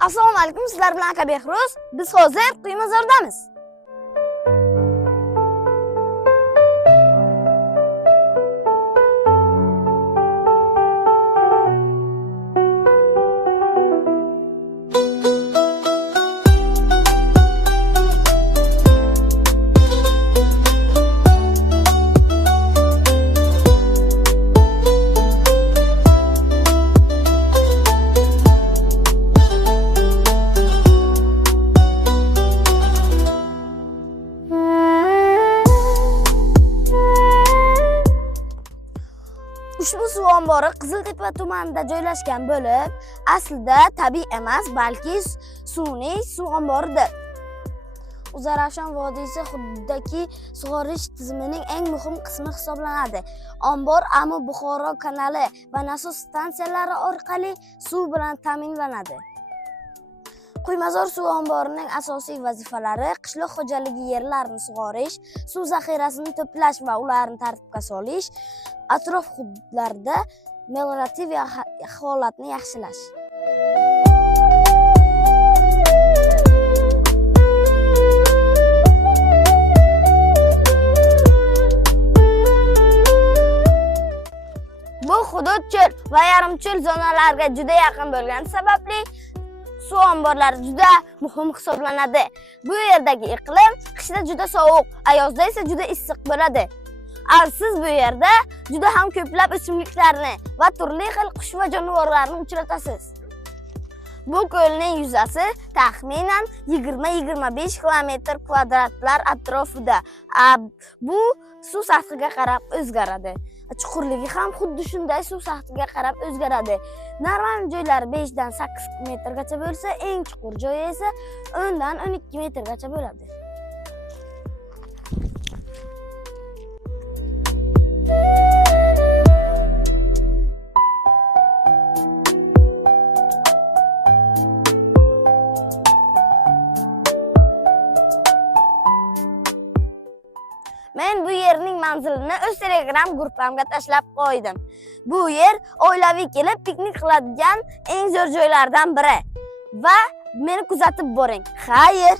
Assalomu alaykum, sizlar bilan Aka Behruz. Biz hozir Quyimozordamiz. Ushbu suv ombori Qiziltepa tumanida joylashgan bo'lib, aslida tabiiy emas, balki sun'iy suv omboridir. Zarafshon vodiysi hududdagi sug'orish tizimining eng muhim qismi hisoblanadi. Ombor Amu-Buxoro kanali va nasos stansiyalari orqali suv bilan ta'minlanadi. Quyimozor suv omborining asosiy vazifalari qishloq xo'jaligi yerlarini sug'orish, suv zaxirasini to'plash va ularni tartibga solish, atrof hududlarda meliorativ holatni yaxshilash. Bu hudud cho'l va yarimcho'l zonalarga juda yaqin bo'lgani sababli suv omborlari juda muhim hisoblanadi. Bu yerdagi iqlim qishda juda sovuq, yozda esa juda issiq bo'ladi. Siz bu yerda juda ham ko'plab o'simliklarni va turli xil qush va jonivorlarni uchratasiz. Bu ko'lning yuzasi taxminan 20-25 kilometr kvadratlar atrofida. Bu suv sathiga qarab o'zgaradi. Chuqurligi ham xuddi shunday suv sathiga qarab o'zgaradi. Normal joylari 5 dan 8 metrgacha bo'lsa, eng chuqur joyi esa 10 dan 12 metrgacha bo'ladi. Men bu yerning manzilini o'z Telegram gruppamga tashlab qo'ydim. Bu yer oilaviy kelib piknik qiladigan eng zo'r joylardan biri va meni kuzatib boring. Xayr.